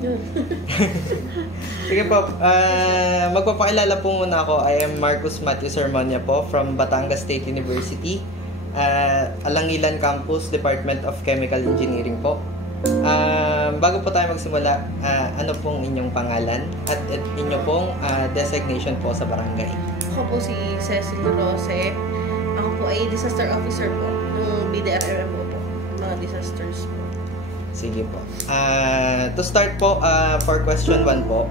Yun. Sige po, magpapakilala po muna ako. I am Marcus Matthew Sermonia po from Batangas State University, Alangilan Campus, Department of Chemical Engineering po. Bago po tayo magsimula, ano pong inyong pangalan at inyo pong designation po sa barangay? Ako po si Cecil Rose. Ako po ay disaster officer po ng BDRRMO po, mga disasters po. Sige po. To start po, for question 1 po,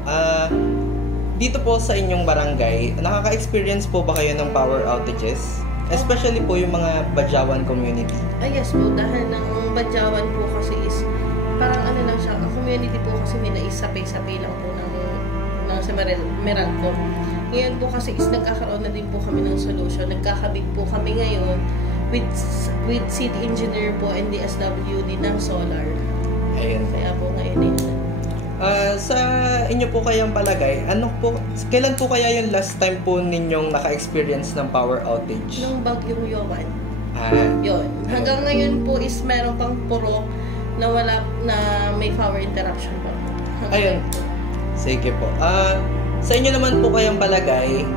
dito po sa inyong barangay, nakaka-experience po ba kayo ng power outages? Especially po yung mga Badyawan community. Yes po, dahil ng Badyawan po kasi is, parang ano lang siya, ang community po kasi nila is sabay-sabay lang po ng sa Meralco. Ngayon po kasi is nagkakaroon na din po kami ng solution. Nagkakabit po kami ngayon with city engineer po and DSWD ng solar. Ayun. Kaya po ngayon sa inyo po kayang palagay, kailan po kaya yung last time po ninyong naka-experience ng power outage? Nung bagyong Yowan. Yun. Hanggang ngayon po is meron pang puro na may power interruption po. Ayun. Sige po. Sa inyo naman po kayang palagay,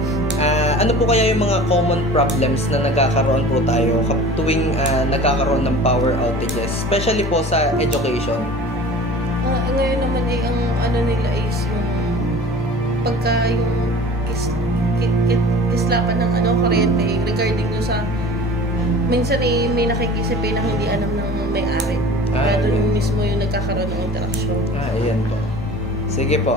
ano po kaya yung mga common problems na nagkakaroon po tayo tuwing nagkakaroon ng power outages, especially po sa education? Ngayon naman ang ano nila is yung pagka yung kislapan ng kuryente regarding nyo sa minsan may nakikisip na hindi alam ng may-ari. Kaya doon mismo yung nagkakaroon ng interaction. Ayan po. Sige po.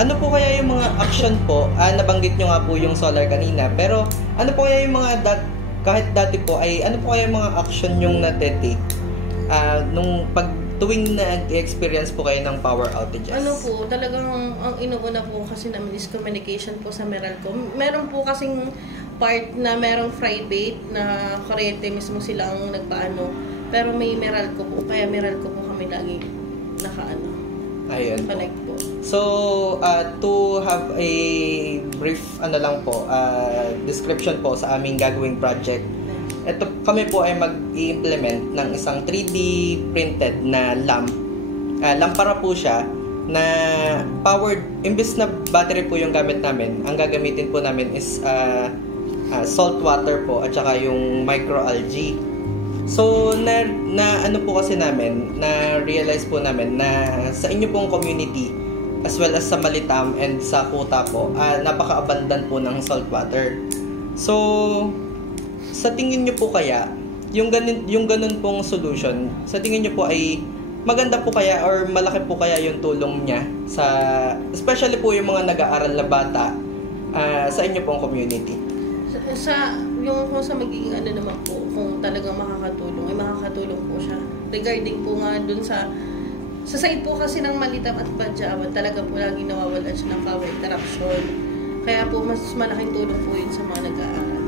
Ano po kaya yung mga action po? Nabanggit nyo nga po yung solar kanina, pero ano po kaya yung mga kahit dati po ay ano po kaya yung mga action yung na-take nung tuwing nag-experience po kayo ng power outages? Ano po, talagang ang inuuna po kasi namin is communication po sa Meralco. Meron po kasing part na merong private na kuryente mismo silang nagpaano. Pero may Meralco po, kaya Meralco po kami lagi Ayun connect po. So, to have a brief description po sa aming gagawing project, ito kami po ay mag-i-implement ng isang 3D printed na lamp. Lampara po siya na powered, imbis na battery po yung gamit namin, ang gagamitin po namin is salt water po at saka yung microalgae. So, ano po kasi namin, na-realize po namin na sa inyo pong community, as well as sa Malitam and sa Kuta po, napaka-abundant po ng salt water. So, sa tingin nyo po kaya, yung ganun pong solution, sa tingin nyo po ay maganda po kaya or malaki po kaya yung tulong niya sa, especially po yung mga nag-aaral na bata sa inyo pong community? Kung sa magiging naman po, kung talagang makakatulong, ay makakatulong po siya. Regarding po nga dun sa side po kasi ng Malitam at Badyawan, talaga po lagi nawawalan siya ng power interruption. Kaya po mas malaking tulong po yun sa mga nag-aaral.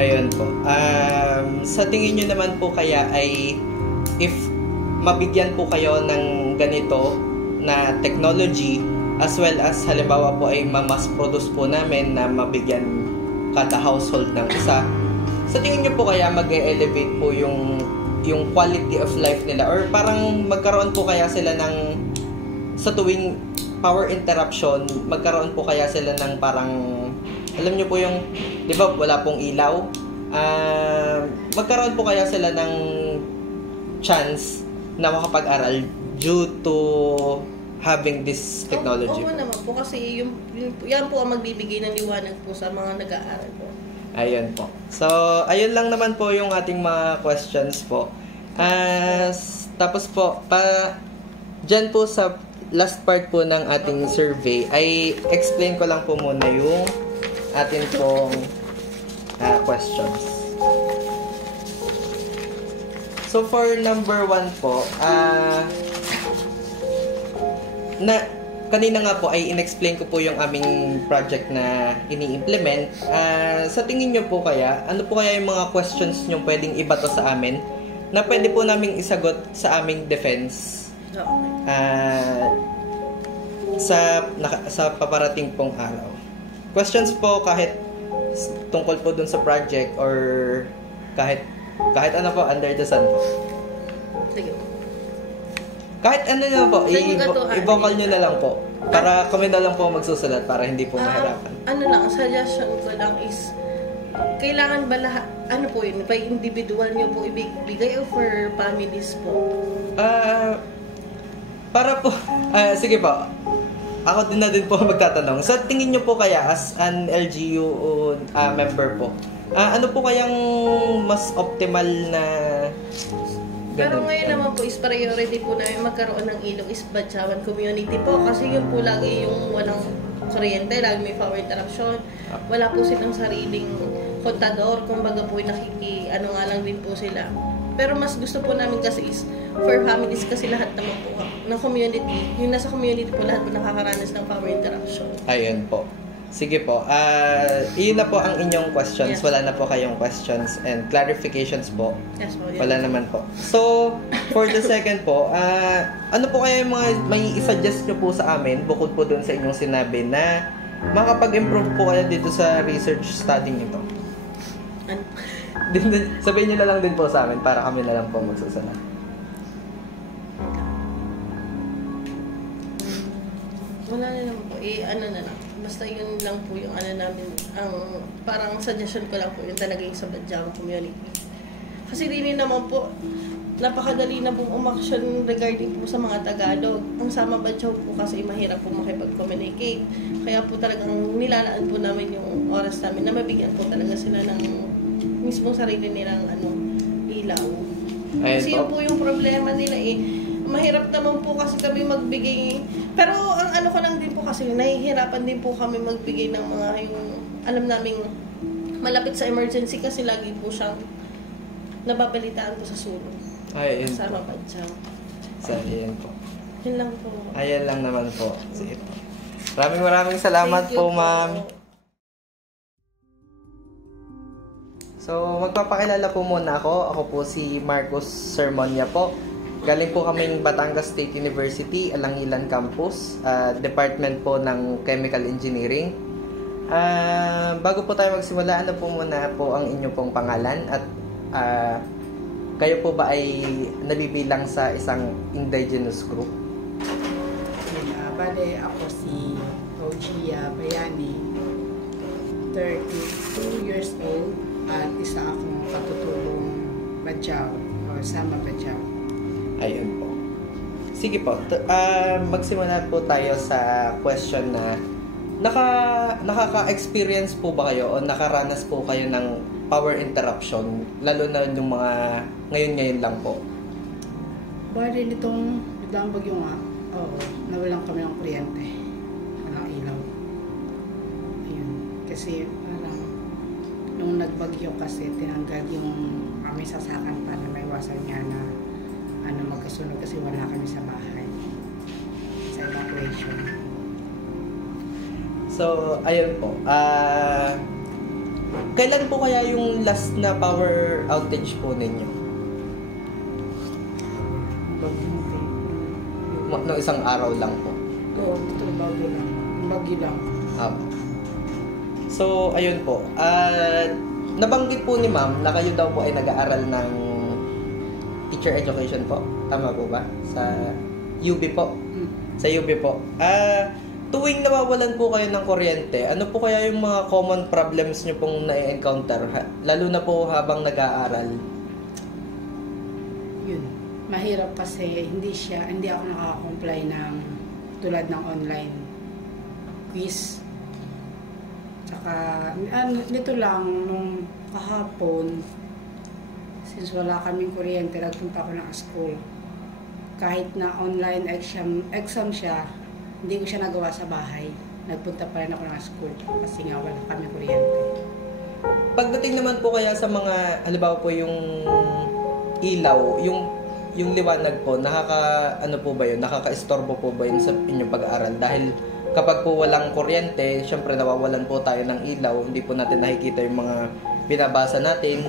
Ayun po. Sa tingin nyo naman po kaya ay if mabigyan po kayo ng ganito na technology as well as halimbawa po ay ma-mass produce po namin na mabigyan kada household ng isa, sa tingin nyo po kaya mag-elevate po yung quality of life nila or parang magkaroon po kaya sila ng sa tuwing power interruption, magkaroon po kaya sila ng parang alam nyo po yung, di ba, wala pong ilaw? Magkaroon po kaya sila ng chance na makapag-aral due to having this technology? Oo naman po, kasi yan po ang magbibigay ng liwanag po sa mga nag-aaral po. Ayun po. So, ayun lang naman po yung ating mga questions po. Tapos po, dyan po sa last part po ng ating survey, ay explain ko lang po muna yung atin pong questions. So for number 1 po, kanina nga po ay in-explain ko po yung aming project na ini-implement. Sa tingin nyo po kaya, ano po kaya yung mga questions nyo pwedeng ibato sa amin na pwede po naming isagot sa aming defense sa paparating pong araw? Questions po kahit tungkol po dun sa project or kahit ano po under the sun po. Sige. Kahit ano na po, Sa inyo katuhan. i-vocal nyo na lang po. Para kami na lang po magsusulat para hindi po mahirapan. Ano lang, suggestion ko lang is, kailangan ba lahat, ano po yun, by individual nyo po ibigay o for families po? Para po, sige po. Ako din na din po magtatanong. Sa tingin nyo po kaya as an LGU member po, ano po kayang mas optimal na Pero ganun? ngayon naman po is priority po namin magkaroon ng ilog is Batyawan community po kasi yun po lagi yung walang kuryente, lagi may power interruption. Wala po silang sariling kontador, kumbaga po ano nga lang din po sila. Pero mas gusto po namin kasi is for families kasi lahat naman po ng community, yung nasa community po lahat po nakakaranas ng power interruption. Ayun po. Sige po. Iyon na po ang inyong questions. Yes. Wala na po kayong questions and clarifications po. Yes po. Yes. Wala naman po. So, for the second po, ano po kaya yung mga may i-suggest nyo po sa amin bukod po dun sa inyong sinabi na makapag-improve po kayo dito sa research study nito? Ano? Sabihin nyo na lang din po sa amin para kami na lang po magsusunod. Wala na naman po. Ano na lang. Basta yun lang po yung ano namin, ang parang suggestion ko lang po yung talaga yung sa Batyawan community. Kasi rin naman po, napakadali na pong umaksyon regarding po sa mga Tagalog. Ang sama Batyaw po kasi mahirap po makipag-communicate. Kaya po talagang nilalaan po namin yung oras namin na mabigyan po talaga sila ng mismong sarili nilang ilaw. Kasi yun po yung problema nila mahirap naman po kasi kami magbigay. Pero ang ano ko lang din po kasi, nahihirapan din po kami magbigay ng mga yung alam naming malapit sa emergency kasi lagi po siyang nababalitaan po sa sulong. Ay, yun Sa po. Batyaw. So, yun po. Yun lang po. Ayan lang naman po. Sige po. Maraming salamat Thank you po, ma'am. So, magpapakilala po muna ako. Ako po si Marcos Sermonia po. Galing po kaming Batangas State University, Alangilan Campus, Department po ng Chemical Engineering. Bago po tayo magsimula, ano po muna po ang inyo pong pangalan at kayo po ba ay nabibilang sa isang indigenous group? Bale, ako si Ojia Bayani, 32 years old at isa akong katutubong Batyaw o Sama Batyaw. Ayun po. Sige po. Magsimula po tayo sa question na nakaka-experience po ba kayo o nakaranas po kayo ng power interruption lalo na yung mga ngayon lang po? Bale, nitong biglang bagyo nga, nawalan kami ng kuryente. Walang ilaw. Ayun. Kasi parang nung nagbagyo kasi tinanggal yung kami sasakan para maiwasan niya na magkasunog kasi wala kami sa bahay sa evacuation. So, ayun po. Kailan po kaya yung last na power outage po ninyo? No, isang araw lang po. Oo, ito bagyo lang. Bagyo lang. So, ayun po. Nabanggit po ni ma'am na kayo daw po ay nag-aaral ng teacher education po. Tama po ba? Sa UB po. Sa UB po. Tuwing nawawalan po kayo ng kuryente, ano po kaya yung mga common problems nyo pong na-encounter? Lalo na po habang nag-aaral. Yun. Mahirap kasi hindi ako nakaka-comply ng tulad ng online quiz. Tsaka, nito lang, nung kahapon, since wala kaming kuryente, nagpunta ako ng school. Kahit na online exam siya, hindi ko siya nagawa sa bahay. Nagpunta pa rin ako ng school kasi nga wala kami kuryente. Pagdating naman po kaya sa mga, halimbawa po yung ilaw, yung liwanag po, nakaka-istorbo po ba yun sa inyong pag-aaral? Dahil kapag po walang kuryente, syempre nawawalan po tayo ng ilaw, hindi po natin nakikita yung mga binabasa natin.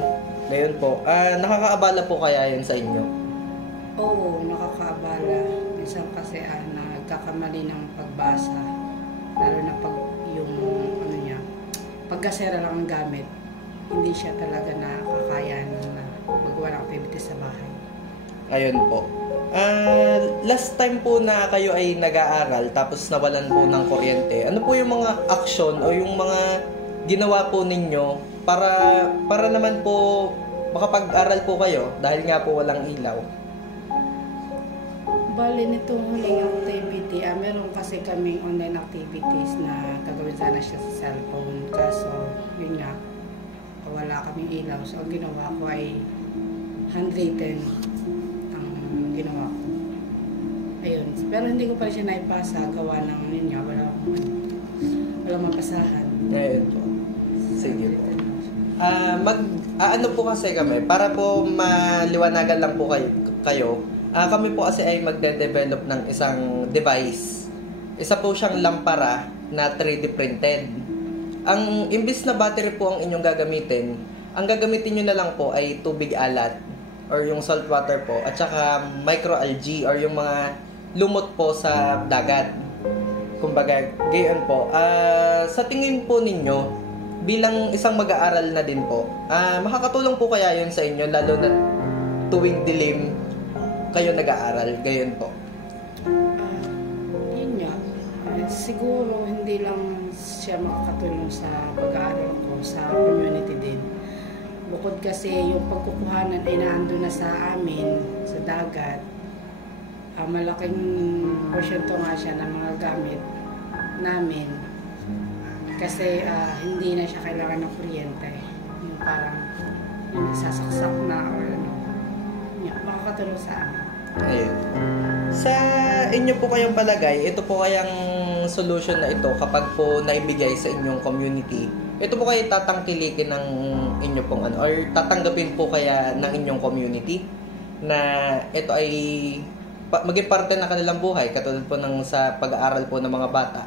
Ngayon po, nakakaabala po kaya yun sa inyo? Oo, nakakaabala. Minsan kasi nagkakamali ng pagbasa. Lalo na pag yung pagkasera lang ang gamit, hindi siya talaga nakakayanan na magawa ng activity sa bahay. Ayun po. Last time po na kayo ay nag-aaral tapos nawalan po ng kuryente, ano po yung mga action o yung mga ginawa po ninyo para naman po makapag-aral po kayo dahil nga po walang ilaw? Bali nitong huling activity, meron kasi kaming online activities na gagawin sana siya sa cellphone. Kaso, yun nga, wala kaming ilaw. So, ang ginawa ko ay handwritten ang ginawa ko. Ayun. Pero hindi ko pa siya naipasa. Gawa ng yun nga, wala mapasahan. Ayun po. Sige po. Ano po kasi kami, para po maliwanagan lang po kayo, kami po kasi ay magde-develop ng isang device. Isa po siyang lampara na 3D printed. Ang imbis na battery po ang inyong gagamitin, ang gagamitin nyo na lang po ay tubig alat or yung salt water po at saka microalgae or yung mga lumot po sa dagat. Kumbaga, gayon po. Sa tingin po ninyo, bilang isang mag-aaral na din po, makakatulong po kaya yun sa inyo lalo na tuwing dilim kayo nag-aaral, gayon po? Yun nga. Siguro hindi lang siya makakatulong sa pag-aaral ko, sa community din. Bukod kasi yung pagkukuhanan ay naando na sa amin, sa dagat. Malaking porsyento nga siya ng mga gamit namin. Kasi hindi na siya kailangan ng kuryente. Yung parang yung sasaksak na or ano. Makakatulong sa amin. Ayun. Sa inyo po kayong palagay, ito po kayang solution na ito kapag po naibigay sa inyong community, ito po kayo tatangkilikin ng inyo pong or tatanggapin po kaya ng inyong community na ito ay maging parte na kanilang buhay katulad po ng sa pag-aaral po ng mga bata?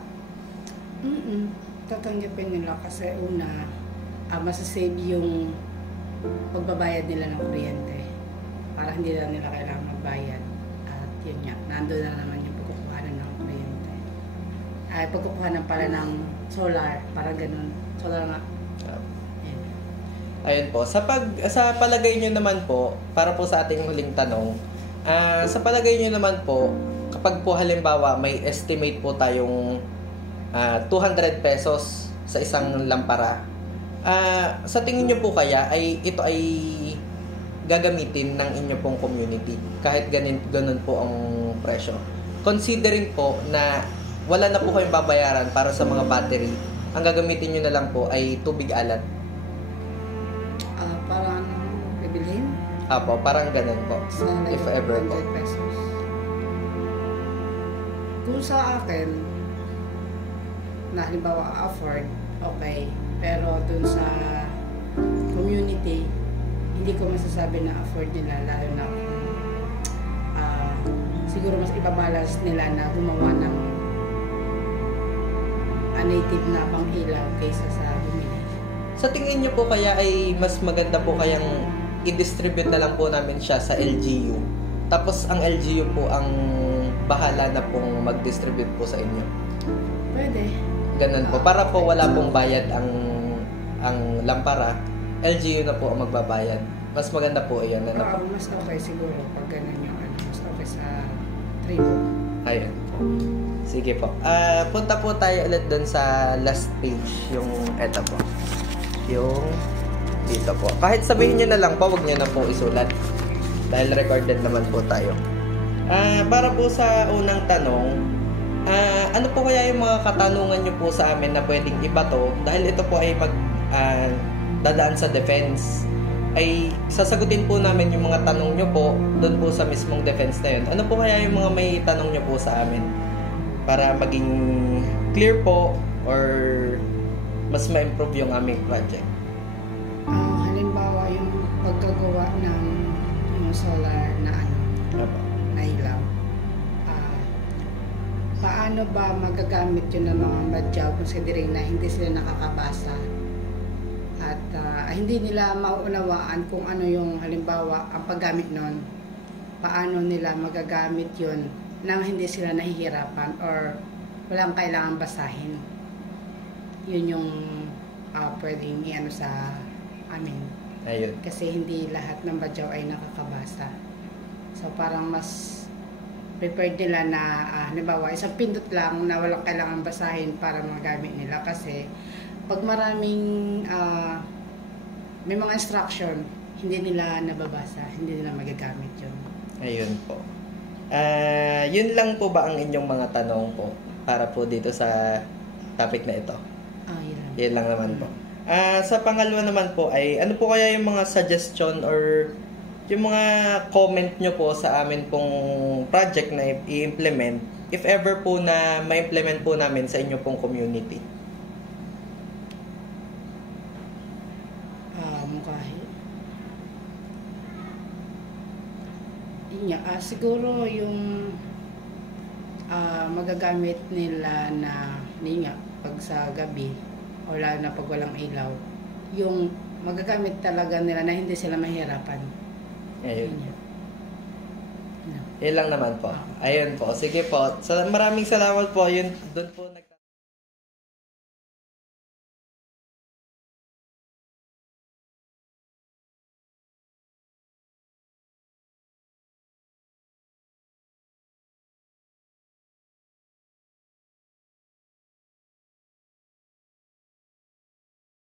Tatanggapin nila kasi una, masasave yung pagbabayad nila ng kuryente para hindi na nila kailangan magbayad. At yun nga, nando na naman yung pagkukuhanan ng kuryente. Ay, pagkukuhanan pala ng solar, para ganun. Solar nga. Ayun po. Sa palagay nyo naman po, para po sa ating huling tanong, sa palagay nyo naman po, kapag po halimbawa may estimate po tayong 200 pesos sa isang lampara, sa tingin nyo po kaya ay ito ay gagamitin ng inyo pong community kahit ganun po ang presyo, considering po na wala na po kayong babayaran para sa mga battery, ang gagamitin nyo na lang po ay tubig alat? Parang bibilhin? Apo, parang ganun po. Like if ever po. 100 pesos. Kung sa akin, na halimbawa afford, okay. Pero dun sa community, hindi ko masasabi na afford nila, lalo na siguro mas ibabalance nila na gumawa ng native na pang ilaw kaysa sa bumili. Sa tingin nyo po kaya ay mas maganda po kayang i-distribute na lang po namin siya sa LGU, tapos ang LGU po ang bahala na pong mag-distribute po sa inyo? Pwede. Ganun po. Para po wala pong bayad ang lampara, LGU na po ang magbabayad. Mas maganda po iyan. Mas okay siguro pag ganun yung mas okay sa tribo. Ayun. Sige po. Punta po tayo ulit dun sa last page, yung eto po. Yung dito po. Kahit sabihin nyo na lang po, huwag nyo na po isulat. Dahil recorded naman po tayo. Para po sa unang tanong, ano po kaya yung mga katanungan nyo po sa amin na pwedeng ibato? Dahil ito po ay dadaan sa defense, ay sasagutin po namin yung mga tanong nyo po doon po sa mismong defense na yun. Ano po kaya yung mga may tanong nyo po sa amin? Para maging clear po or mas ma-improve yung aming project. Halimbawa yung pagkagawa ng solar na na ilaw. Paano ba magagamit yun ng mga madyaw considering na hindi sila nakakabasa at hindi nila mauunawaan kung ano yung halimbawa ang paggamit nun, paano nila magagamit yun nang hindi sila nahihirapan or walang kailangan basahin. Yun yung pwedeng i-ano sa amin. Ayun. Kasi hindi lahat ng badyaw ay nakakabasa. So parang mas prepared nila na halimbawa isang pindot lang na walang kailangan basahin para magamit nila kasi pag maraming may mga instruction hindi nila nababasa, hindi nila magagamit yun. Ayun po. Yun lang po ba ang inyong mga tanong po para po dito sa topic na ito? Yun lang. Yun lang naman po. Sa pangalawa naman po ay ano po kaya yung mga suggestion or yung mga comment nyo po sa amin pong project na i-implement if ever po na ma-implement po namin sa inyo pong community? Kahit yun nga, siguro yung magagamit nila na yun nga, pag sa gabi o lalo na pag walang ilaw, yung magagamit talaga nila na hindi sila mahirapan. Ayun. Yun. Yun lang naman po. Ayun po. Sige po. So, maraming salamat po. Yun, doon po